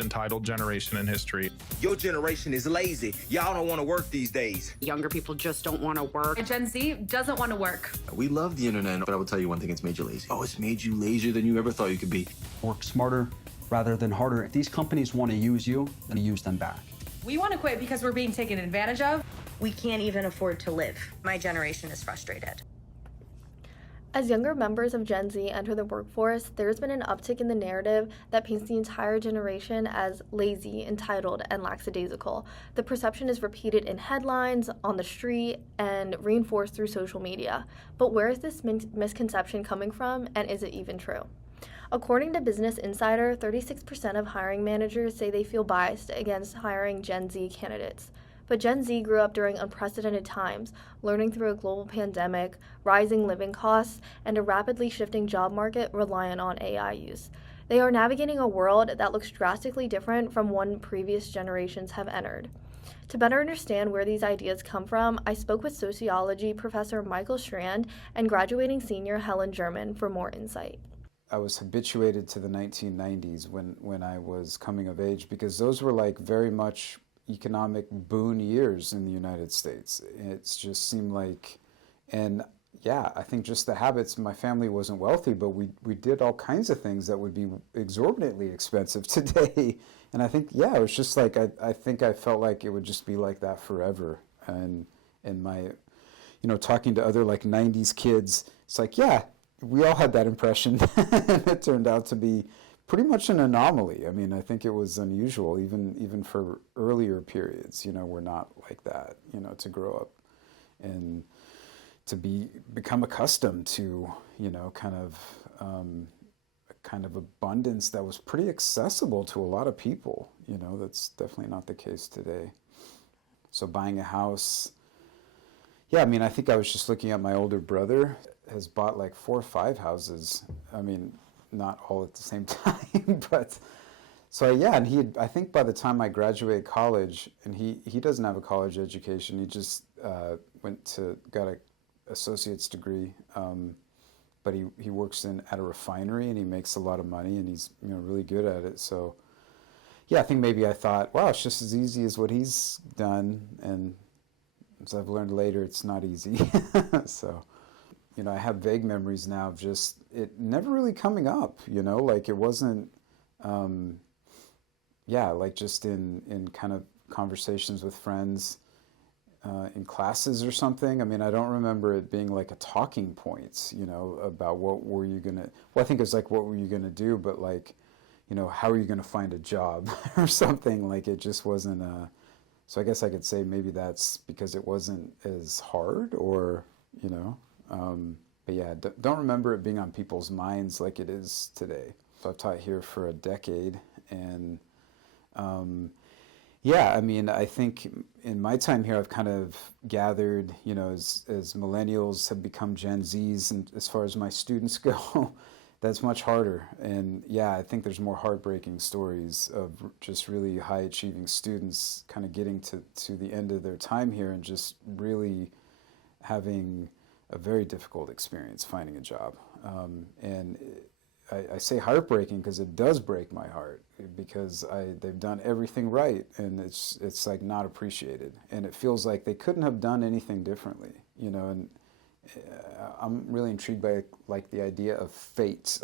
entitled generation in history. Your generation is lazy. Y'all don't want to work these days. Younger people just don't want to work. Gen Z doesn't want to work. We love the internet, but I will tell you one thing, it's made you lazy. Oh, it's made you lazier than you ever thought you could be. Work smarter rather than harder. If these companies want to use you, then use them back. We want to quit because we're being taken advantage of. We can't even afford to live. My generation is frustrated. As younger members of Gen Z enter the workforce, there's been an uptick in the narrative that paints the entire generation as lazy, entitled, and lackadaisical. The perception is repeated in headlines, on the street, and reinforced through social media. But where is this misconception coming from, and is it even true? According to Business Insider, 36% of hiring managers say they feel biased against hiring Gen Z candidates. But Gen Z grew up during unprecedented times, learning through a global pandemic, rising living costs, and a rapidly shifting job market reliant on AI use. They are navigating a world that looks drastically different from one previous generations have entered. To better understand where these ideas come from, I spoke with sociology professor Michael Strand and graduating senior Helen German for more insight. I was habituated to the 1990s when I was coming of age, because those were like very much economic boon years in the United States. It just seemed like, and yeah, I think just the habits, my family wasn't wealthy, but we did all kinds of things that would be exorbitantly expensive today. And I think, yeah, it was just like, I think I felt like it would just be like that forever. And my, talking to other like 90s kids, it's like, yeah, we all had that impression. And it turned out to be pretty much an anomaly. I mean, I think it was unusual, even for earlier periods, we're not like that, to grow up and to become accustomed to, kind of abundance that was pretty accessible to a lot of people. That's definitely not the case today. So buying a house, yeah, I mean, I think I was just looking at my older brother has bought like 4 or 5 houses. I mean, not all at the same time, but so yeah, and I think by the time I graduated college, and he doesn't have a college education, he just got a associate's degree, but he works at a refinery and he makes a lot of money and he's really good at it. So yeah, I think maybe I thought, wow, it's just as easy as what he's done, and as I've learned later, it's not easy. So I have vague memories now of just it never really coming up, like it wasn't, like just in kind of conversations with friends in classes or something. I mean, I don't remember it being like a talking point, about what were you going to, well, I think it was like, what were you going to do? But like, how are you going to find a job or something? Like it just wasn't so I guess I could say maybe that's because it wasn't as hard or, but yeah, don't remember it being on people's minds like it is today. So I've taught here for a decade, and yeah, I mean, I think in my time here, I've kind of gathered, as millennials have become Gen Zs, and as far as my students go, that's much harder. And yeah, I think there's more heartbreaking stories of just really high achieving students kind of getting to the end of their time here and just really having a very difficult experience finding a job. And I say heartbreaking because it does break my heart, because they've done everything right and it's like not appreciated. And it feels like they couldn't have done anything differently, and I'm really intrigued by like the idea of fate.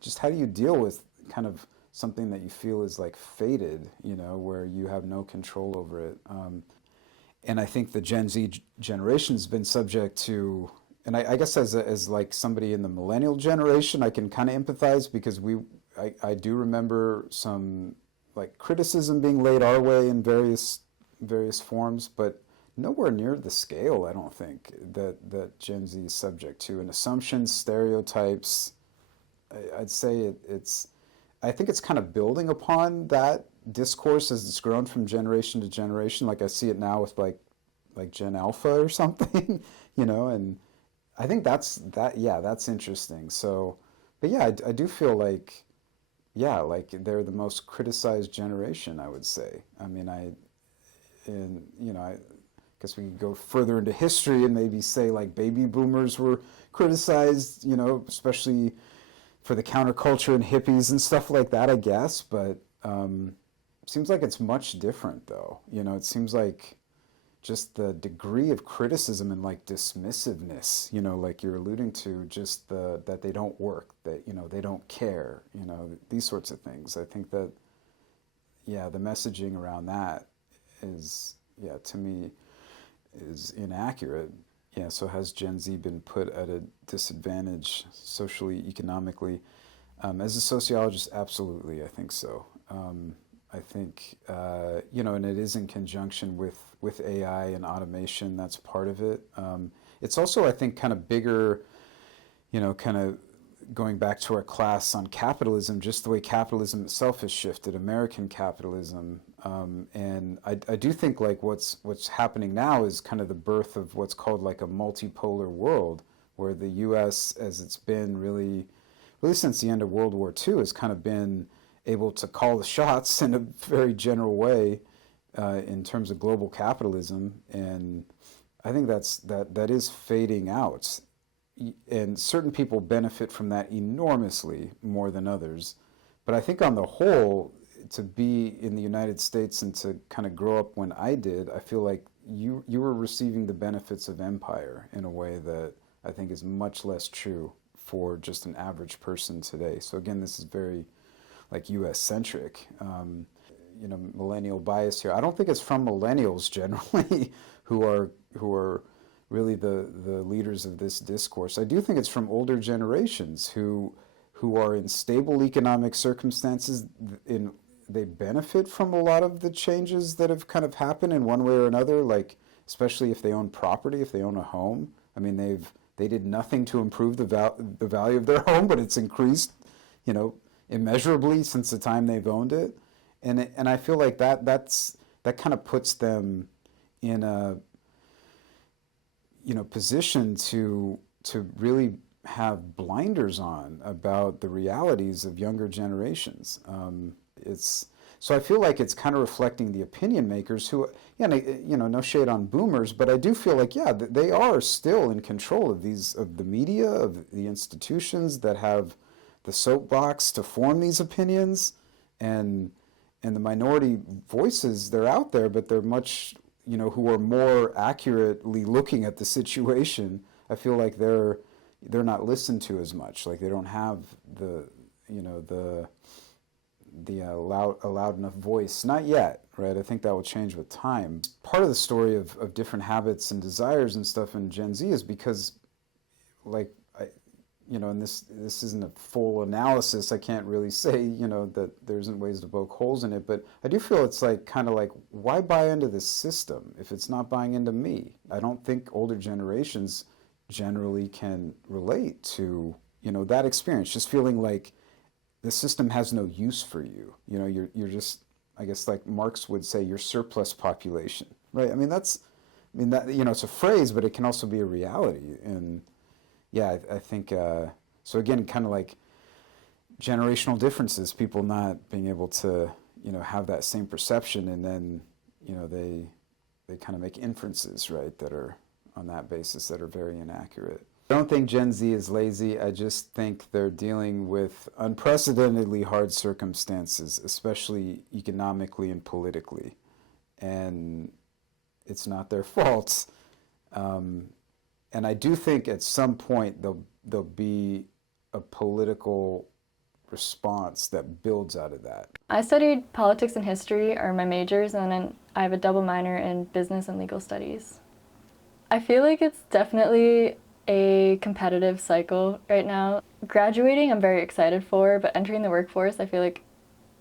Just how do you deal with kind of something that you feel is like fated, where you have no control over it. And I think the Gen Z generation's been subject to, and I guess as like somebody in the millennial generation, I can kind of empathize, because I do remember some like criticism being laid our way in various forms, but nowhere near the scale, I don't think, that Gen Z is subject to. And assumptions, stereotypes, I'd say I think it's kind of building upon that discourse as it's grown from generation to generation. Like I see it now with like Gen Alpha or something, and I think that's interesting. So, but yeah, I do feel like, yeah, like they're the most criticized generation, I would say. I mean, I guess we could go further into history and maybe say like baby boomers were criticized, especially for the counterculture and hippies and stuff like that, I guess. But Seems like it's much different, though. It seems like just the degree of criticism and like dismissiveness, like you're alluding to, just that they don't work, that, they don't care, these sorts of things. I think that, yeah, the messaging around that is, yeah, to me, is inaccurate. Yeah, so has Gen Z been put at a disadvantage socially, economically? As a sociologist, absolutely, I think so. I think, and it is in conjunction with AI and automation, that's part of it. It's also, I think, kind of bigger, kind of going back to our class on capitalism, just the way capitalism itself has shifted, American capitalism. And I do think like what's happening now is kind of the birth of what's called like a multipolar world, where the U.S., as it's been really since the end of World War II, has kind of been able to call the shots in a very general way in terms of global capitalism. And I think that is fading out. And certain people benefit from that enormously more than others. But I think on the whole, to be in the United States and to kind of grow up when I did, I feel like you were receiving the benefits of empire in a way that I think is much less true for just an average person today. So again, this is very like U.S. centric. Millennial bias here. I don't think it's from millennials generally who are really the leaders of this discourse. I do think it's from older generations who are in stable economic circumstances. They benefit from a lot of the changes that have kind of happened in one way or another, like especially if they own property, if they own a home. I mean, they did nothing to improve the value of their home, but it's increased, immeasurably since the time they've owned it. And I feel like that kind of puts them in a position to really have blinders on about the realities of younger generations. So I feel like it's kind of reflecting the opinion makers who, no shade on boomers, but I do feel like, yeah, they are still in control of the media, of the institutions that have the soapbox to form these opinions, and the minority voices, they're out there, but they're much, who are more accurately looking at the situation. I feel like they're not listened to as much. Like they don't have the loud enough voice. Not yet, right? I think that will change with time. Part of the story of different habits and desires and stuff in Gen Z is because, like, and this isn't a full analysis. I can't really say, that there isn't ways to poke holes in it, but I do feel it's like kind of like, why buy into this system if it's not buying into me? I don't think older generations generally can relate to, that experience, just feeling like the system has no use for you. You're just, I guess like Marx would say, you're surplus population, right? That, it's a phrase, but it can also be a reality. And yeah, I think, so again, kind of like generational differences, people not being able to, have that same perception, and then, they kind of make inferences, right, that are on that basis that are very inaccurate. I don't think Gen Z is lazy. I just think they're dealing with unprecedentedly hard circumstances, especially economically and politically. And it's not their fault. And I do think at some point there'll be a political response that builds out of that. I studied politics and history, are my majors, and then I have a double minor in business and legal studies. I feel like it's definitely a competitive cycle right now. Graduating, I'm very excited for, but entering the workforce, I feel like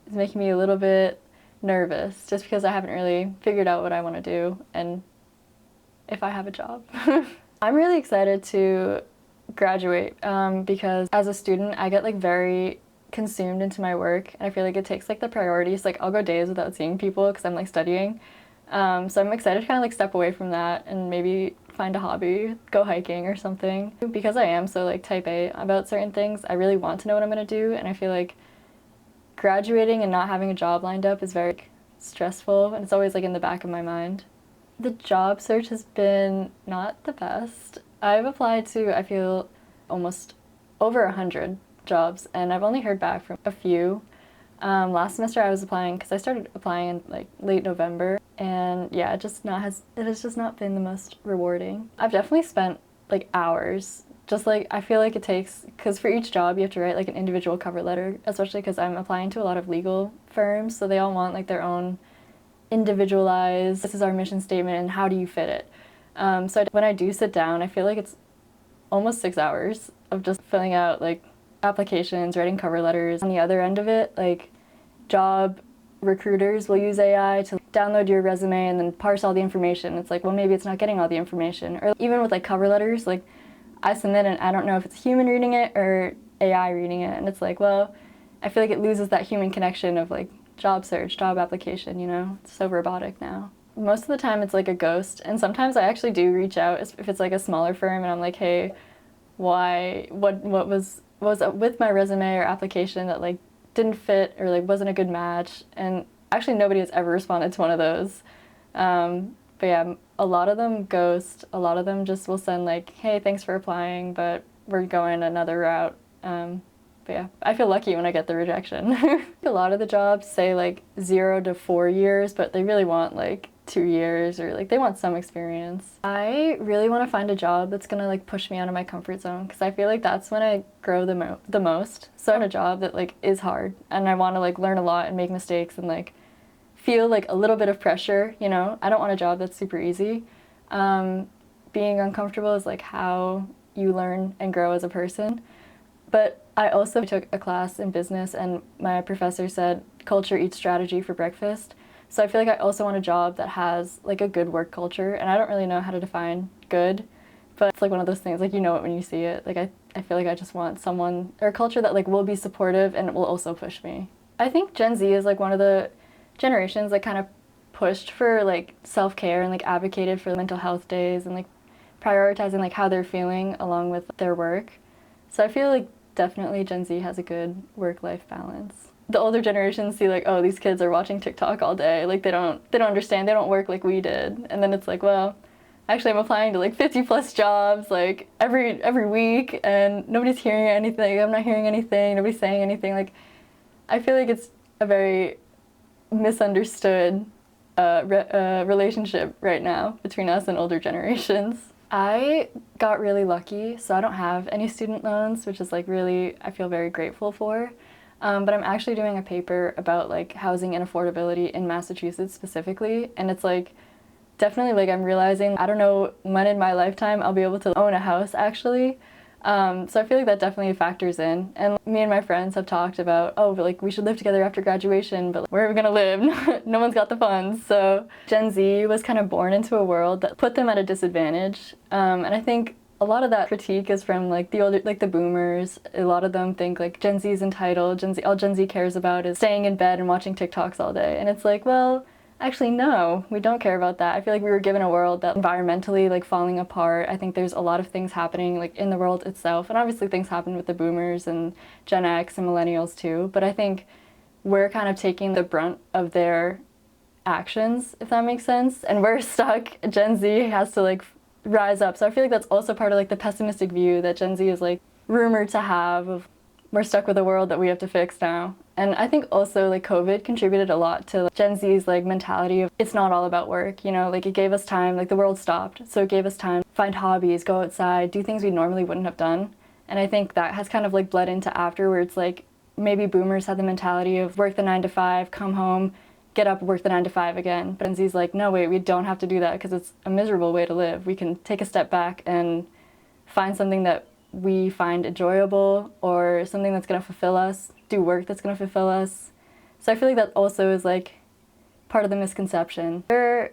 is making me a little bit nervous, just because I haven't really figured out what I want to do and if I have a job. I'm really excited to graduate because as a student, I get like very consumed into my work, and I feel like it takes like the priorities. Like I'll go days without seeing people because I'm like studying. So I'm excited to kind of like step away from that and maybe find a hobby, go hiking or something. Because I am so like type A about certain things, I really want to know what I'm going to do, and I feel like graduating and not having a job lined up is very stressful, and it's always like in the back of my mind. The job search has been not the best. I've applied to, I feel, almost over 100 jobs, and I've only heard back from a few. Last semester I was applying because I started applying in like late November, and yeah, it has just not been the most rewarding. I've definitely spent like hours. Just like I feel like it takes, because for each job you have to write like an individual cover letter, especially because I'm applying to a lot of legal firms, so they all want like their own individualized, this is our mission statement and how do you fit it. So when I do sit down, I feel like it's almost 6 hours of just filling out like applications, writing cover letters. On the other end of it, like job recruiters will use AI to download your resume and then parse all the information. It's like, well, maybe it's not getting all the information. Or even with like cover letters, like I submit and I don't know if it's human reading it or AI reading it. And it's like, well, I feel like it loses that human connection of like job search, job application, you know? It's so robotic now. Most of the time it's like a ghost, and sometimes I actually do reach out if it's like a smaller firm and I'm like, hey, why, what was with my resume or application that like didn't fit or like wasn't a good match, and actually nobody has ever responded to one of those. But yeah, a lot of them ghost, a lot of them just will send like, hey, thanks for applying, but we're going another route. But yeah, I feel lucky when I get the rejection. A lot of the jobs say like 0 to 4 years, but they really want like 2 years, or like they want some experience. I really want to find a job that's gonna like push me out of my comfort zone, because I feel like that's when I grow the most. So in a job that like is hard and I want to like learn a lot and make mistakes and like feel like a little bit of pressure, you know? I don't want a job that's super easy. Being uncomfortable is like how you learn and grow as a person. But I also took a class in business and my professor said, culture eats strategy for breakfast. So I feel like I also want a job that has like a good work culture, and I don't really know how to define good, but it's like one of those things, like you know it when you see it. Like I feel like I just want someone or a culture that like will be supportive and it will also push me. I think Gen Z is like one of the generations that kind of pushed for like self-care and like advocated for mental health days and like prioritizing like how they're feeling along with their work. So I feel like definitely Gen Z has a good work-life balance. The older generations see like, oh, these kids are watching TikTok all day. Like they don't understand, they don't work like we did. And then it's like, well, actually I'm applying to like 50 plus jobs like every week and nobody's hearing anything. I'm not hearing anything, nobody's saying anything. Like I feel like it's a very misunderstood relationship right now between us and older generations. I got really lucky, so I don't have any student loans, which is like really, I feel very grateful for. But I'm actually doing a paper about like housing and affordability in Massachusetts specifically, and it's like definitely like I'm realizing I don't know when in my lifetime I'll be able to own a house actually. So I feel like that definitely factors in. And me and my friends have talked about, oh, but like we should live together after graduation, but like, where are we gonna live? No one's got the funds. So Gen Z was kind of born into a world that put them at a disadvantage. And I think a lot of that critique is from like the older, like the boomers. A lot of them think like Gen Z is entitled. All Gen Z cares about is staying in bed and watching TikToks all day. And it's like, well, actually, no, we don't care about that. I feel like we were given a world that environmentally like falling apart. I think there's a lot of things happening like in the world itself. And obviously things happen with the boomers and Gen X and millennials too. But I think we're kind of taking the brunt of their actions, if that makes sense. And we're stuck. Gen Z has to like rise up. So I feel like that's also part of like the pessimistic view that Gen Z is like rumored to have of we're stuck with a world that we have to fix now. And I think also like COVID contributed a lot to like, Gen Z's like mentality of it's not all about work, you know, like it gave us time, like the world stopped, so it gave us time to find hobbies, go outside, do things we normally wouldn't have done. And I think that has kind of like bled into after, where it's like maybe boomers had the mentality of work the 9 to 5, come home, get up, work the 9 to 5 again. But Gen Z's like, no, wait, we don't have to do that because it's a miserable way to live. We can take a step back and find something that we find enjoyable or something that's going to fulfill us, do work that's going to fulfill us. So I feel like that also is like part of the misconception. We're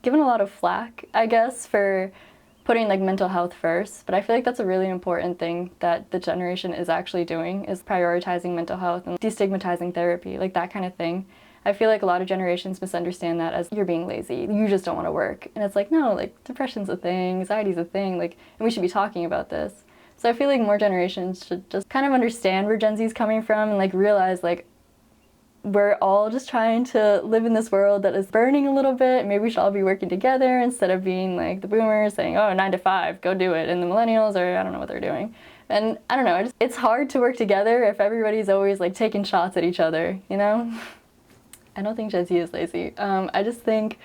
given a lot of flack, I guess, for putting like mental health first, but I feel like that's a really important thing that the generation is actually doing, is prioritizing mental health and destigmatizing therapy, like that kind of thing. I feel like a lot of generations misunderstand that as you're being lazy, you just don't want to work. And it's like, no, like depression's a thing, anxiety's a thing, like, and we should be talking about this. So I feel like more generations should just kind of understand where Gen Z's coming from and like realize like we're all just trying to live in this world that is burning a little bit. Maybe we should all be working together instead of being like the boomers saying, oh, 9 to 5, go do it. And the millennials are, I don't know what they're doing. And I don't know, it's hard to work together if everybody's always like taking shots at each other, you know? I don't think Gen Z is lazy. I just think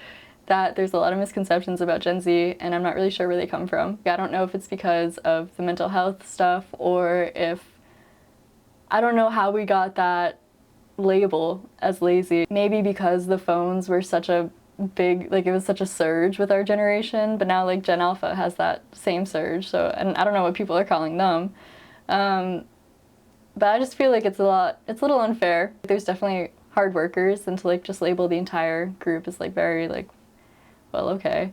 that there's a lot of misconceptions about Gen Z, and I'm not really sure where they come from. I don't know if it's because of the mental health stuff, or if, I don't know how we got that label as lazy. Maybe because the phones were such a big, like it was such a surge with our generation, but now like Gen Alpha has that same surge, so, and I don't know what people are calling them. But I just feel like it's a little unfair. There's definitely hard workers, and to like just label the entire group is like very like, well, okay.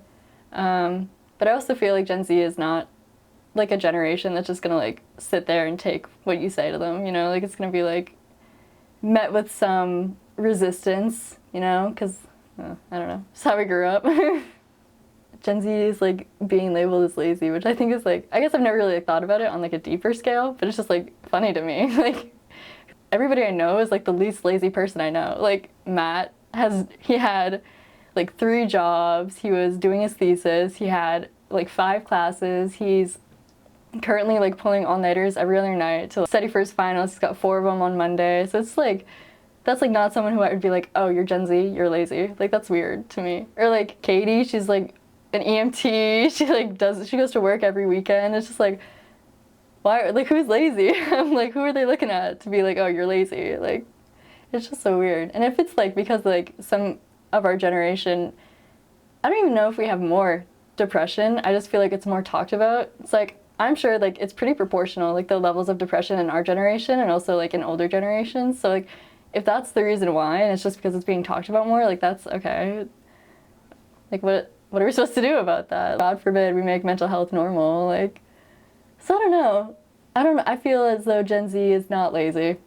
But I also feel like Gen Z is not like a generation that's just gonna like sit there and take what you say to them, you know, like it's gonna be like met with some resistance, you know, because I don't know, it's how we grew up. Gen Z is like being labeled as lazy, which I think is like, I guess I've never really like, thought about it on like a deeper scale, but it's just like funny to me. Like everybody I know is like the least lazy person I know. Like Matt he had like 3 jobs, he was doing his thesis, he had like 5 classes, he's currently like pulling all-nighters every other night to study for his finals. He's got 4 of them on Monday, so it's like, that's like not someone who I would be like, oh, you're Gen Z, you're lazy. Like that's weird to me. Or like Katie, she's like an EMT, she goes to work every weekend. It's just like, why, like who's lazy? I'm like, who are they looking at to be like, oh, you're lazy? Like, it's just so weird. And if it's like because like some of our generation, I don't even know if we have more depression. I just feel like it's more talked about. It's like, I'm sure like it's pretty proportional, like the levels of depression in our generation and also like in older generations. So like if that's the reason why, and it's just because it's being talked about more, like that's okay. Like what are we supposed to do about that? God forbid we make mental health normal. Like, so I don't know. I feel as though Gen Z is not lazy.